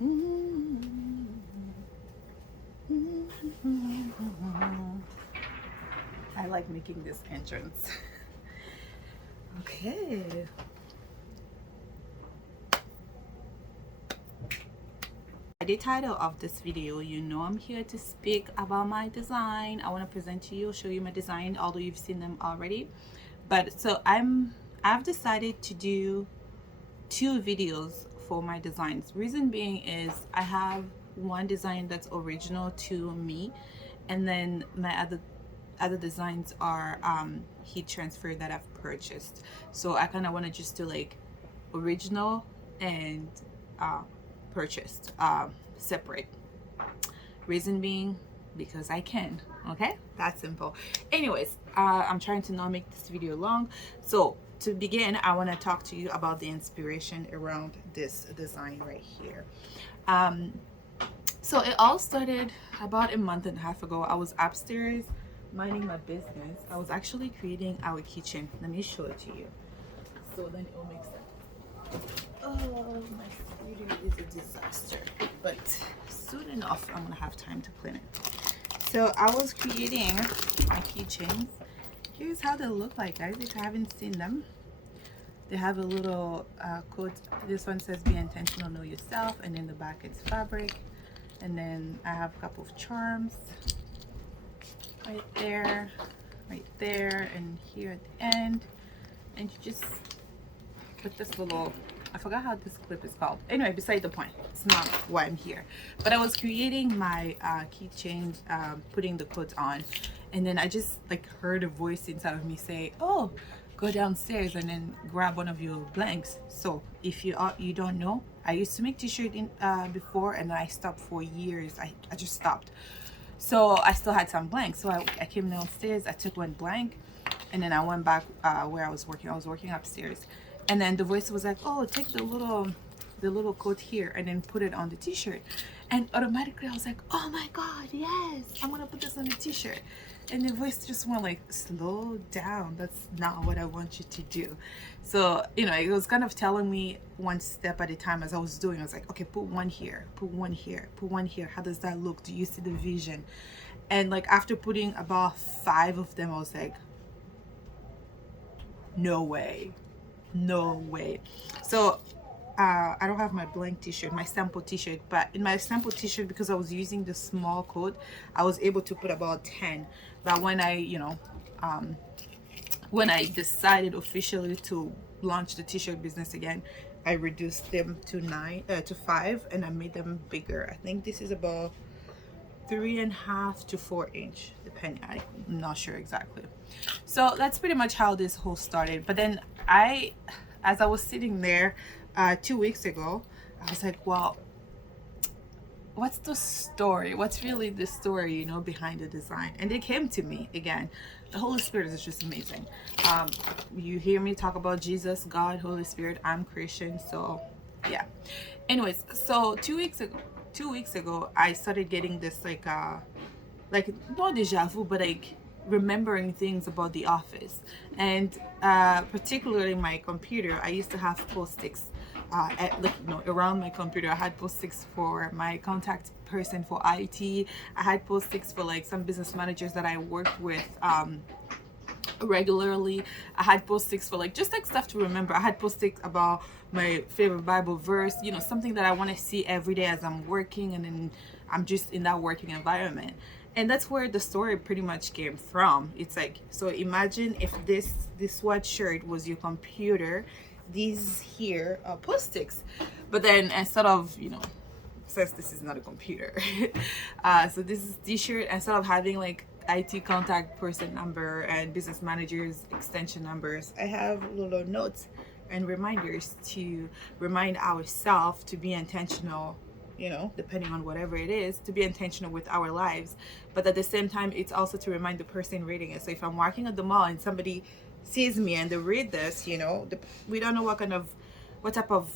I like making this entrance. Okay. The title of this video, you know I'm here to speak about my design. I want to present to you, show you my design, although you've seen them already. But so I've decided to do 2 videos for my designs. Reason being is I have one design that's original to me, and then my other designs are heat transfer that I've purchased. So I kind of want to just do like original and purchased separate. Reason being because I can. Okay, that's simple. Anyways, I'm trying to not make this video long. So to begin, I want to talk to you about the inspiration around this design right here. So it all started about a month and a half ago. I was upstairs minding my business. I was actually creating our kitchen. Let me show it to you so then it will make sense. Oh, my studio is a disaster, but soon enough I'm gonna have time to clean it. So I was creating my keychains. Here's how they look like, guys, if you haven't seen them. They have a little quote. This one says be intentional, know yourself, and in the back it's fabric. And then I have a couple of charms right there, and here at the end. And you just put this little, I forgot how this clip is called. Anyway, beside the point, it's not why I'm here. But I was creating my keychains, putting the quotes on, and then I just like heard a voice inside of me say, oh, go downstairs and then grab one of your blanks. So if you don't know, I used to make t-shirt before, and I stopped for years. I just stopped. So I still had some blanks. So I came downstairs, I took one blank, and then I went back where I was working. I was working upstairs. And then the voice was like, oh, take the little coat here and then put it on the t-shirt. And automatically I was like, oh my God, yes, I'm gonna put this on the t-shirt. And the voice just went like, slow down, that's not what I want you to do. So, you know, it was kind of telling me one step at a time as I was doing. I was like, okay, put one here, put one here, put one here. How does that look? Do you see the vision? And like after putting about 5 of them, I was like, no way. No way. So I don't have my blank t-shirt, my sample t-shirt, but in my sample t-shirt, because I was using the small code, I was able to put about 10. But when I, you know, when I decided officially to launch the t-shirt business again, I reduced them to 5, and I made them bigger. I think this is about 3.5 to 4 inch, depending. I'm not sure exactly. So that's pretty much how this whole started. But then as I was sitting there 2 weeks ago, I was like, well, what's the story? What's really the story, you know, behind the design? And it came to me again. The Holy Spirit is just amazing. You hear me talk about Jesus, God, Holy Spirit. I'm Christian, so yeah. Anyways, so 2 weeks ago, I started getting this like not deja vu, but like remembering things about the office, and particularly my computer. I used to have post-its around my computer. I had post-its for my contact person for IT. I had post-its for like some business managers that I worked with regularly. I had post-its for like just like stuff to remember. I had post-its about my favorite Bible verse, you know, something that I want to see every day as I'm working, and then I'm just in that working environment. And that's where the story pretty much came from. It's like, so imagine if this sweatshirt was your computer, these here are post-its, but then instead of, you know, since this is not a computer, so this is t-shirt, instead of having like IT contact person number and business managers extension numbers, I have little notes and reminders to remind ourselves to be intentional, you know, depending on whatever it is, to be intentional with our lives. But at the same time, it's also to remind the person reading it. So if I'm working at the mall and somebody sees me and they read this, you know, we don't know what type of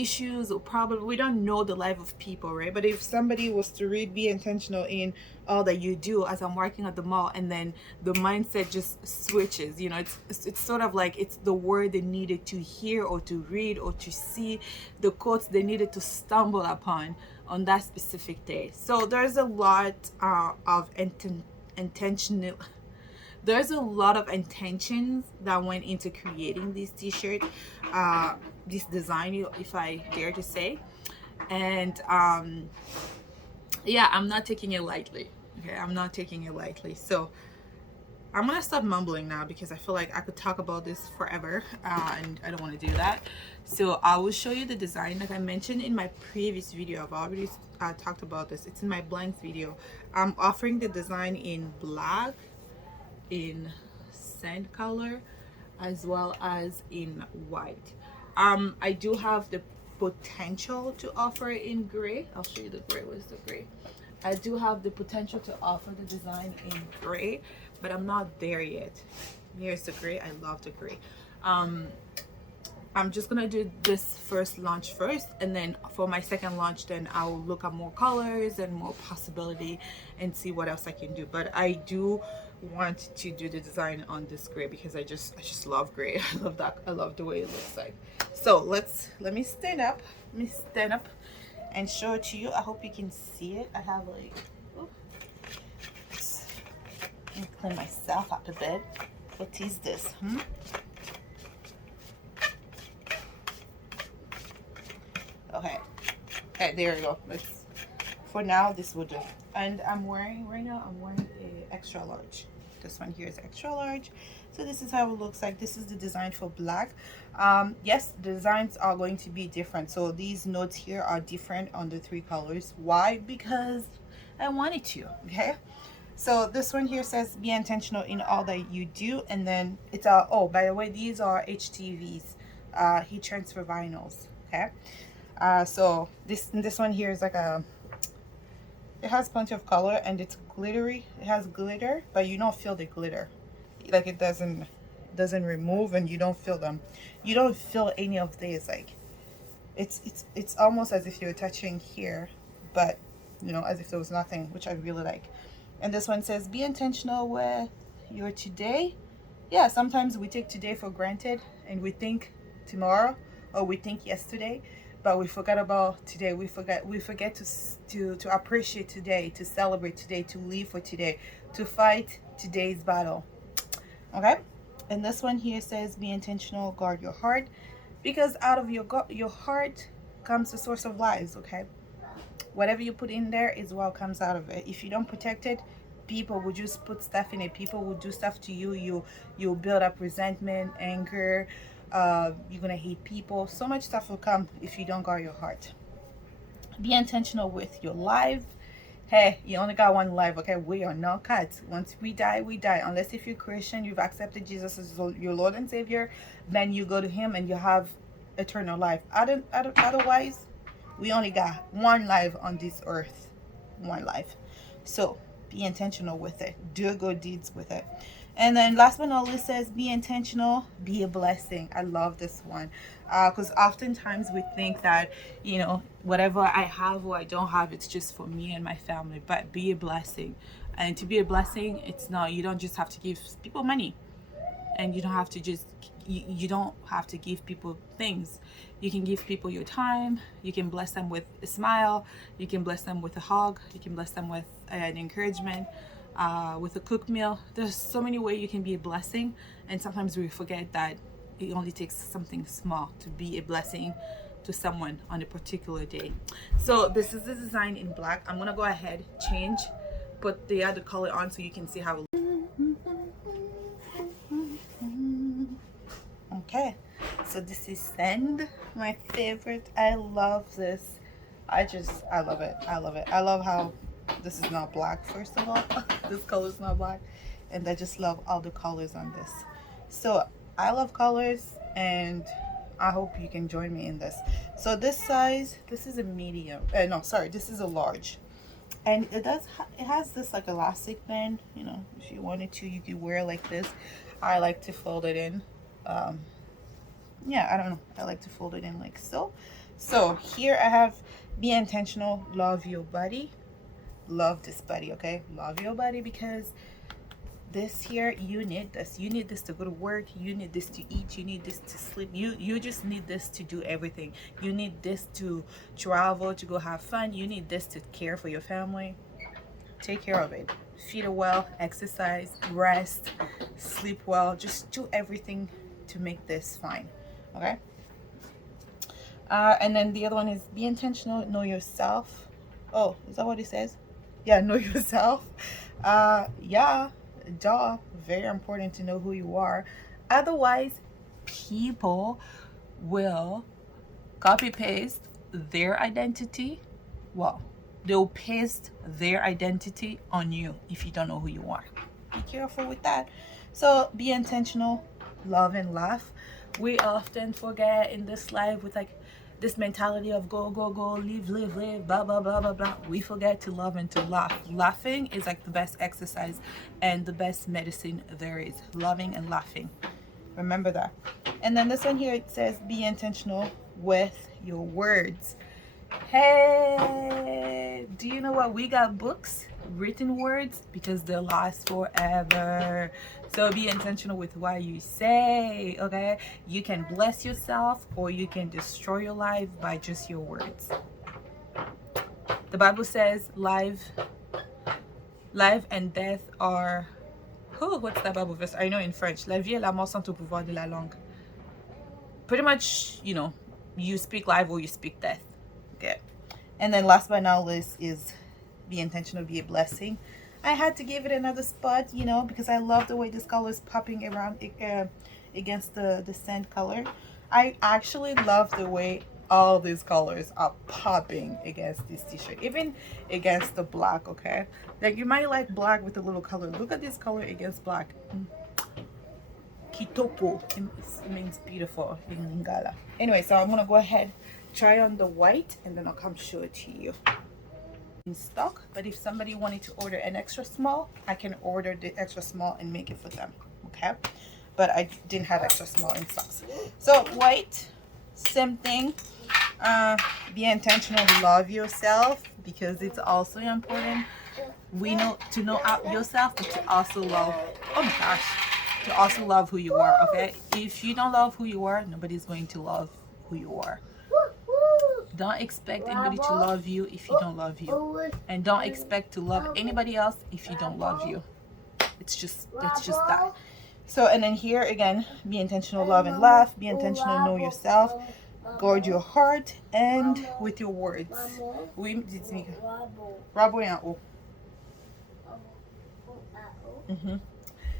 issues or problems. We don't know the life of people, right? But if somebody was to read be intentional in all that you do, as I'm working at the mall, and then the mindset just switches, you know, it's sort of like it's the word they needed to hear or to read or to see, the quotes they needed to stumble upon on that specific day. So there's a lot of intentional there's a lot of intentions that went into creating this t-shirt, this design, if I dare to say. And yeah, I'm not taking it lightly. Okay, I'm not taking it lightly. So I'm gonna stop mumbling now because I feel like I could talk about this forever, and I don't want to do that. So I will show you the design. Like I mentioned in my previous video, I've already talked about this. It's in my blanks video. I'm offering the design in black, in sand color, as well as in white. I do have the potential to offer it in gray. I'll show you the gray. Where's the gray? I do have the potential to offer the design in gray, but I'm not there yet. Here's the gray. I love the gray. I'm just gonna do this first launch first, and then for my second launch, then I'll look at more colors and more possibility and see what else I can do. But I do want to do the design on this gray because I just love gray. I love that. I love the way it looks like. So let me stand up. Let me stand up and show it to you. I hope you can see it. I have like, oh, let me clean myself up a bit. What is this? Okay, there you go. For now, this will do. And right now I'm wearing a extra large. This one here is extra large. So this is how it looks like. This is the design for black. Yes, the designs are going to be different. So these notes here are different on the 3 colors. Why? Because I wanted to. Okay. So this one here says be intentional in all that you do, and then it's oh, by the way, these are HTVs, heat transfer vinyls. Okay. So this one here is like it has plenty of color and it's glittery. It has glitter, but you don't feel the glitter. Like it doesn't remove, and you don't feel them. You don't feel any of these. Like it's almost as if you're touching here, but you know, as if there was nothing, which I really like. And this one says be intentional with your today. Yeah, sometimes we take today for granted and we think tomorrow, or we think yesterday, but we forget about today. We forget to appreciate today, to celebrate today, to live for today, to fight today's battle. Okay. And this one here says be intentional, guard your heart, because out of your heart comes the source of lives. Okay, whatever you put in there is what comes out of it. If you don't protect it, people will just put stuff in it. People will do stuff to you. You'll build up resentment, anger. You're gonna hate people. So much stuff will come if you don't guard your heart. Be intentional with your life. Hey, you only got one life. Okay, we are not cats. Once we die, we die. Unless if you're Christian, you've accepted Jesus as your Lord and Savior, then you go to him and you have eternal life. Otherwise, we only got one life on this earth. One life. So be intentional with it. Do good deeds with it. And then last but not least says be intentional, be a blessing. I love this one because oftentimes we think that, you know, whatever I have or I don't have, it's just for me and my family. But be a blessing. And to be a blessing, it's not, you don't just have to give people money, and you don't have to just, you don't have to give people things. You can give people your time. You can bless them with a smile. You can bless them with a hug. You can bless them with an encouragement, with a cooked meal. There's so many ways you can be a blessing, and sometimes we forget that it only takes something small to be a blessing to someone on a particular day. So this is the design in black. I'm gonna go ahead, change, put the other color on so you can see how it looks. Okay, so this is sand, my favorite. I love this. I love it. I love how this is not black, first of all. This color is not black, and I just love all the colors on this. So I love colors, and I hope you can join me in this. So this size, this is a medium. No, sorry, this is a large, and it has this like elastic band. You know, if you wanted to, you could wear it like this. I like to fold it in. Yeah, I don't know, I like to fold it in like so. So here I have be intentional, love your body, love this body. Okay, love your body, because this here, you need this to go to work, you need this to eat, you need this to sleep, you just need this to do everything. You need this to travel, to go have fun, you need this to care for your family. Take care of it, feed it well, exercise, rest, sleep well, just do everything to make this fine. Okay. And then the other one is be intentional, know yourself. Oh, is that what it says? Yeah, know yourself. Yeah, duh, very important to know who you are. Otherwise, people will copy paste their identity. Well, they'll paste their identity on you if you don't know who you are. Be careful with that. So be intentional, love and laugh. We often forget in this life with like this mentality of go, go, go, live, live, live, blah, blah, blah, blah, blah. We forget to love and to laugh. Laughing is like the best exercise and the best medicine there is. Loving and laughing. Remember that. And then this one here, it says be intentional with your words. Hey, do you know what? We got books, written words, because they last forever. So be intentional with what you say. Okay, you can bless yourself or you can destroy your life by just your words. The Bible says life and death are, oh, what's that Bible verse? I know in French. La vie et la mort sont au pouvoir de la langue. Pretty much, you know, you speak life or you speak death. Okay. And then last but not least is be intentional, be a blessing. I had to give it another spot, you know, because I love the way this color is popping around against the sand color. I actually love the way all these colors are popping against this t-shirt, even against the black. Okay, like you might like black with a little color. Look at this color against black. Kitopo, it means beautiful in Lingala. Anyway, so I'm gonna go ahead, try on the white, and then I'll come show it to you. In stock, but if somebody wanted to order an extra small, I can order the extra small and make it for them. Okay, but I didn't have extra small in stocks. So white, same thing. Be intentional, love yourself, because it's also important. We know to know yourself, but to also love, oh my gosh, to also love who you are. Okay, if you don't love who you are, nobody's going to love who you are. Don't expect anybody to love you if you don't love you, and don't expect to love anybody else if you don't love you. It's just that. So, and then here again, be intentional, love and laugh. Be intentional, know yourself, guard your heart, and with your words.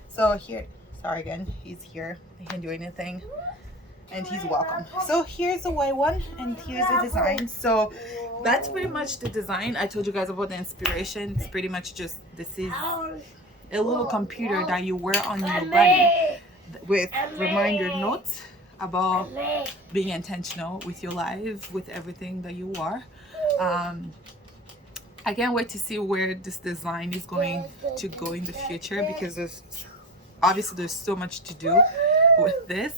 So here, sorry again, he's here. He can do anything. And he's welcome. So here's the white one, and here's the design. So that's pretty much the design. I told you guys about the inspiration. It's pretty much just, this is a little computer that you wear on your body with reminder notes about being intentional with your life, with everything that you are. I can't wait to see where this design is going to go in the future, because there's so much to do with this.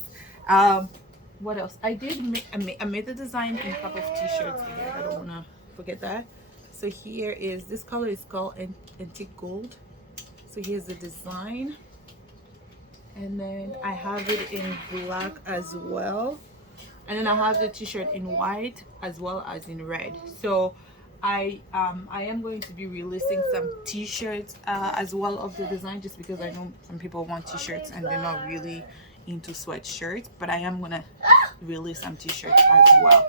What else? I made the design in a couple of t-shirts here. I don't want to forget that. So here is, this color is called antique gold. So here's the design, and then I have it in black as well, and then I have the t-shirt in white as well as in red. So I am going to be releasing some t-shirts as well of the design, just because I know some people want t-shirts and they're not really into sweatshirts, but I am gonna release some t-shirts as well.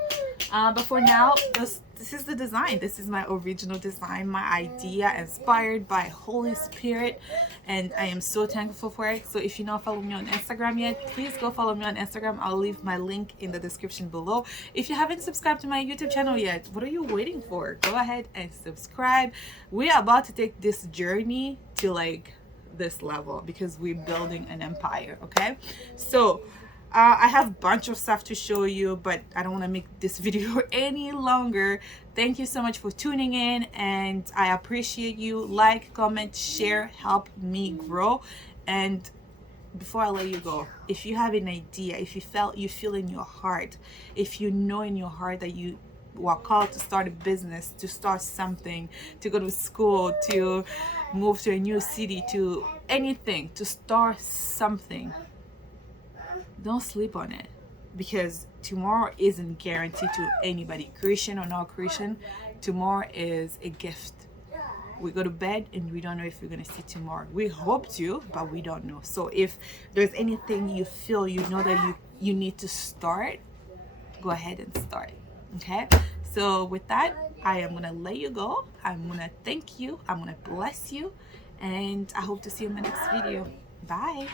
But for now, this is the design. This is my original design, my idea, inspired by Holy Spirit, and I am so thankful for it. So if you not follow me on Instagram yet, please go follow me on Instagram. I'll leave my link in the description below. If you haven't subscribed to my YouTube channel yet, what are you waiting for? Go ahead and subscribe. We are about to take this journey to like this level, because we're building an empire. Okay, so I have a bunch of stuff to show you, but I don't want to make this video any longer. Thank you so much for tuning in, and I appreciate you. Like, comment, share, help me grow, and before I let you go, if you have an idea, if you feel in your heart, if you know in your heart that you were called to start a business, to start something, to go to school, to move to a new city, to anything, to start something, don't sleep on it, because tomorrow isn't guaranteed to anybody, Christian or not Christian. Tomorrow is a gift. We go to bed and we don't know if we're going to see tomorrow. We hope to, but we don't know. So if there's anything you feel, you know that you need to start, go ahead and start. Okay, so with that, I am going to let you go. I'm going to thank you, I'm going to bless you, and I hope to see you in the next video. Bye.